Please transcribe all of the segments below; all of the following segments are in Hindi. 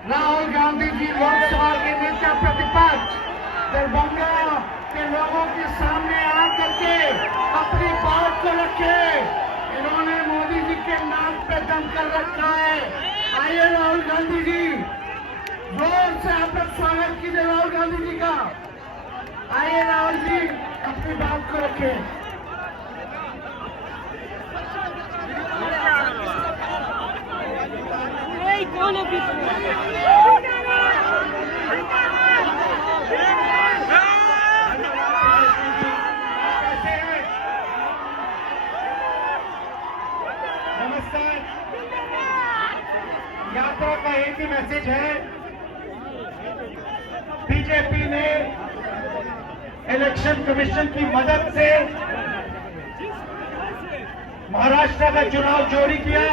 राहुल गांधी जी लोकसभा के नेता प्रतिपक्ष दरभंगा के लोगों के सामने आकर के अपनी बात को रखे। इन्होंने मोदी जी के नाम पे दम कर रखा है। आइए राहुल गांधी जी, जोर से आप लोग स्वागत कीजिए राहुल गांधी जी का। आइए राहुल जी, अपनी बात को रखें। कौन है नमस्कार। यात्रा का एक ही मैसेज है, बीजेपी ने इलेक्शन कमीशन की मदद से महाराष्ट्र का चुनाव चोरी किया,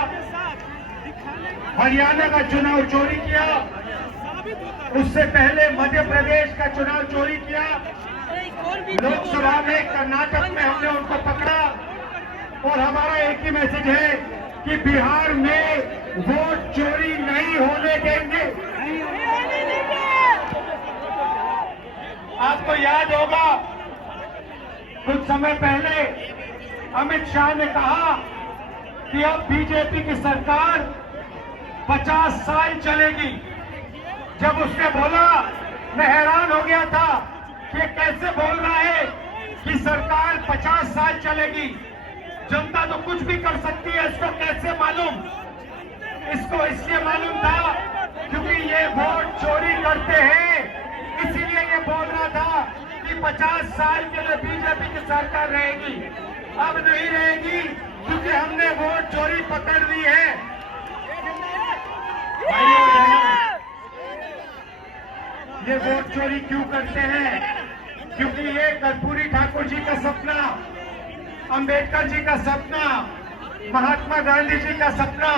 हरियाणा का चुनाव चोरी किया, उससे पहले मध्य प्रदेश का चुनाव चोरी किया, लोकसभा में कर्नाटक में हमने उनको पकड़ा। और हमारा एक ही मैसेज है कि बिहार में वोट चोरी नहीं होने देंगे। आपको याद होगा कुछ समय पहले अमित शाह ने कहा कि अब बीजेपी की सरकार 50 साल चलेगी। जब उसने बोला, मैं हैरान हो गया था कि कैसे बोल रहा है कि सरकार 50 साल चलेगी। जनता तो कुछ भी कर सकती है, इसको कैसे मालूम? इसको इसलिए मालूम था क्योंकि ये वोट चोरी करते हैं, इसीलिए ये बोल रहा था कि 50 साल के लिए बीजेपी की सरकार रहेगी। अब नहीं रहेगी क्योंकि हमने वोट चोरी पकड़ ली है। भाइयों बहनों, ये वोट चोरी क्यों करते हैं? क्योंकि ये कर्पूरी ठाकुर जी का सपना, अंबेडकर जी का सपना, महात्मा गांधी जी का सपना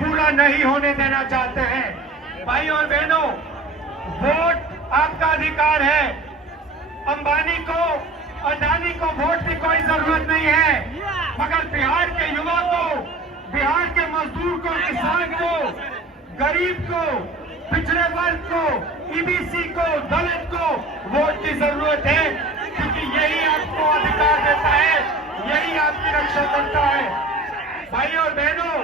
पूरा नहीं होने देना चाहते हैं। भाइयों और बहनों, वोट आपका अधिकार है। अंबानी को, अडानी को वोट की कोई जरूरत नहीं है, मगर बिहार के युवा को, बिहार के मजदूर को, किसान को, गरीब को, पिछड़े वर्ग को, ईबीसी को, दलित को वोट की जरूरत है, क्योंकि यही आपको अधिकार देता है, यही आपकी रक्षा करता है। भाइयों और बहनों,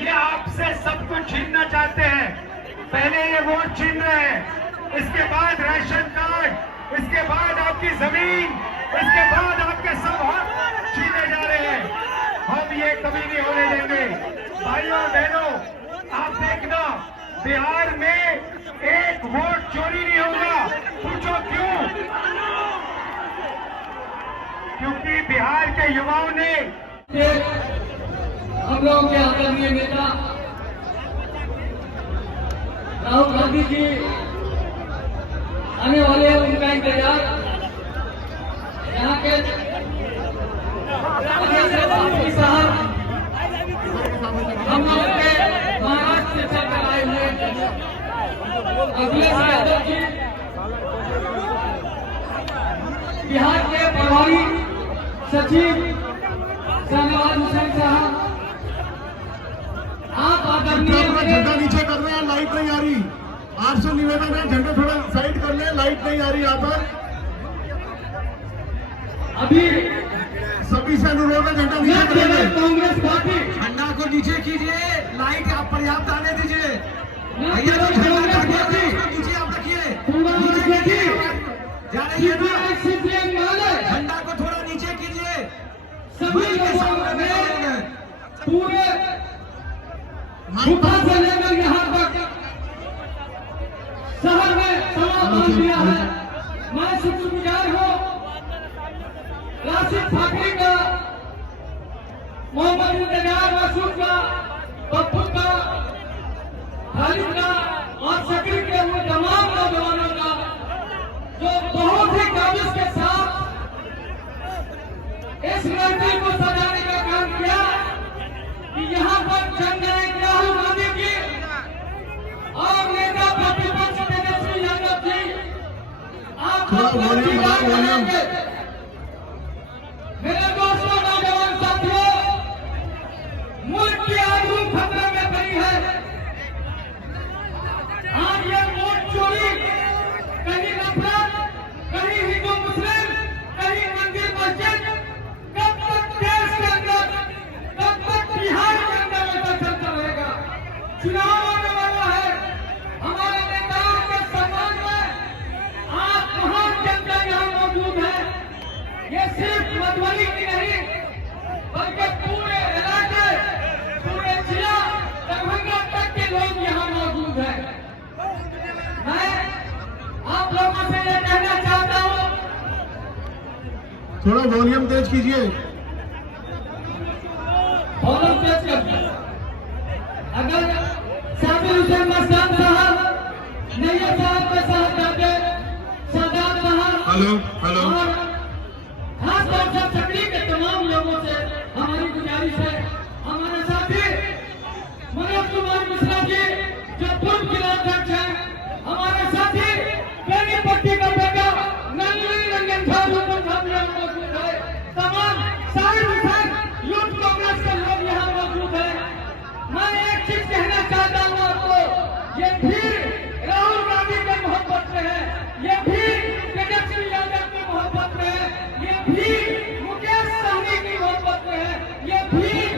ये आपसे सब कुछ छीनना चाहते हैं। पहले ये वोट छीन रहे हैं, इसके बाद राशन कार्ड, इसके बाद आपकी जमीन, इसके बाद आपके सब हक छीने जा रहे हैं। हम ये कभी नहीं होने देंगे। भाइयों और बहनों, आप देखना, बिहार में एक वोट चोरी नहीं होगा। पूछो क्यों? क्योंकि बिहार के युवाओं ने, हम लोगों के आदरणीय नेता राहुल गांधी जी आने वाले हैं, उनका इंतजार यहाँ के साहब हम लोग के महाराष्ट्र से चलकर आए हुए अखिलेश यादव जी, बिहार के प्रभारी सचिव शहनवाज हुसैन साहब, आप आदरणीय झंडा नीचे कर रहे हैं, लाइट नहीं आ रही। आपसे निवेदन है, झंडा थोड़ा साइड कर ले, लाइट नहीं आ रही यहाँ पर। अभी सभी से अनुरोध है, झंडा नीचे करेंगे। कांग्रेस पार्टी झंडा को नीचे कीजिए, लाइट आप पर्याप्त आने दीजिए। भैया कांग्रेस जी, झंडा पार्टी नीचे आप रखिए, झंडा को थोड़ा नीचे कीजिए। सभी लोगों ने पूरे सुबह से लेकर यहाँ तक शहर में समापन दिया है। मैं शुक्रगुजार हूँ राशिद ठाकरे का, मोहम्मद इंतजार मसूद का, पप्पू का, खालिद का और शकील के हुए तमाम नौजवानों का, जो बहुत ही काबिज के साथ इस मूर्ति को सजाने का काम किया कि यहाँ पर जंग राहुल गांधी जी और नेता प्रतिपक्ष तेजस्वी यादव जी आप मेरे दोस्तों, नौजवान साथियों, मुल्क की आबरू खतरे में पड़ी है। थोड़ा वॉल्यूम तेज कीजिए। वॉल्यूम तेज कर। अगर साबिर हुसैन मस्तान साहब, नैयर साहब के साथ जाके सादात साहब, हेलो हेलो, और खास तौर से चकड़ी के तमाम लोगों से हमारी गुजारिश है, हमारे साथी मनोज कुमार मिश्रा जी जो पूर्व जिला अध्यक्ष हैं, हमारे साथी बेनीपट्टी का बेटा नंदनी रंजन साहब मौजूद है, तमाम सारे विधायक यूथ कांग्रेस के लोग यहाँ मौजूद हैं। मैं एक चीज कहना चाहता हूँ आपको, ये भीड़ राहुल गांधी के मोहब्बत में है, ये भीड़ तेजस्वी यादव की मोहब्बत में है, ये भीड़ मुकेश सहनी की मोहब्बत में है, ये भीड़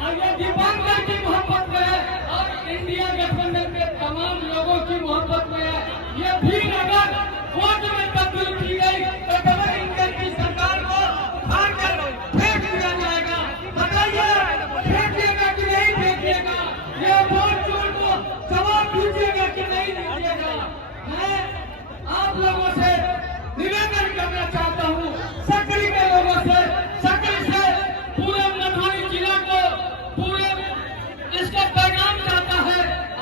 और ये दीपांकर की मोहब्बत में है, और इंडिया गठबंधन के तमाम लोगों की मोहब्बत में है। ये भीड़ अगर वोट में तब्दील की गई तो डबल इंजन की सरकार को उखाड़कर फेंक दिया जाएगा। बताइए, फेंकिएगा कि नहीं फेंकिएगा? ये वोट चोर को जवाब दीजिएगा कि नहीं दीजिएगा? मैं आप लोगों से निवेदन करना चाहता हूँ, सकरी के लोगों से, सकरी से पूरे मधुबनी जिला को पूरे इसका पैगाम जाता है।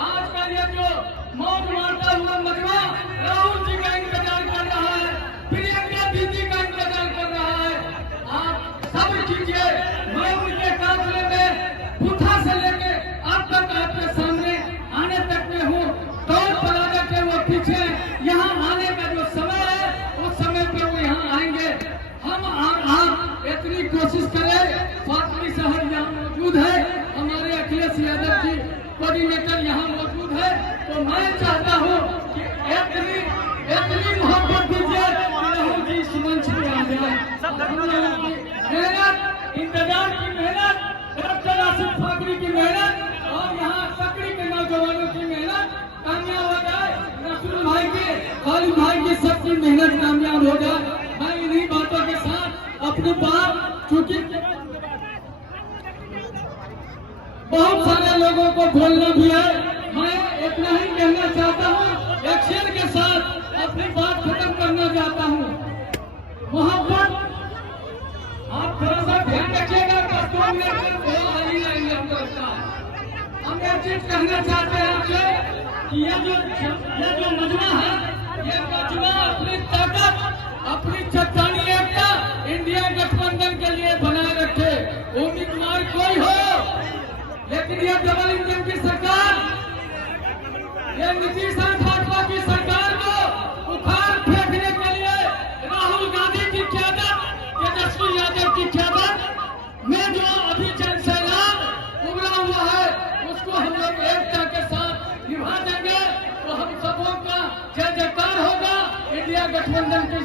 आज का ये जो मौत मारता हुआ मजमा राहुल जी का इंतजार कर रहा है, प्रियंका दीदी का इंतजार कर रहा है। आप सब्र कीजिए, मैं उनके काफिले में बुथा से लेके अब तक आपके सामने आने तक में हूँ। टोल प्लाजा के वो पीछे यहाँ आने का जो समय है, उस समय पे वो यहाँ आएंगे। हम आप इतनी कोशिश करें। फातमी साहब यहाँ मौजूद है, हमारे अखिलेश यादव जी कोऑर्डिनेटर यहाँ मौजूद है, तो मैं चाहता हूँ कि इतनी मोहब्बत दीजिए राहुल जी इस मंच पे आ जाए। मेहनत, इंतजार की मेहनत, डॉक्टर आसिफ फाकरी की मेहनत और यहाँ सकरी के नौजवानों की मेहनत कामयाब हो जाए। रसूल भाई की, खालिद भाई की, सबकी मेहनत कामयाब हो जाए। मैं इन्हीं बातों के साथ अपनी बात, चूंकि बहुत सारे लोगों को बोलना भी है, मैं इतना ही कहना चाहता हूँ, एक्शन के साथ अपनी बात खत्म करना चाहता हूँ। मोहब्बत, आप थोड़ा सा ध्यान रखिएगा। हम एक चीज कहना चाहते हैं आपसे कि ये जो मजमा है, ये मजमा अपनी ताकत, अपनी चट्टानी एकता इंडिया गठबंधन के लिए बनाए रखे। उम्मीदवार कोई हो, लेकिन ये डबल इंजन की सरकार, ये नीतीश भाजपा की सरकार को उखाड़ फेंकने के लिए राहुल गांधी की क़यादत, तेजस्वी यादव की क़यादत में जो अभी जन सैलाब उमड़ा हुआ है, उसको हम लोग एकता के साथ निभा देंगे, तो हम सबों का जय जयकार होगा। इंडिया गठबंधन की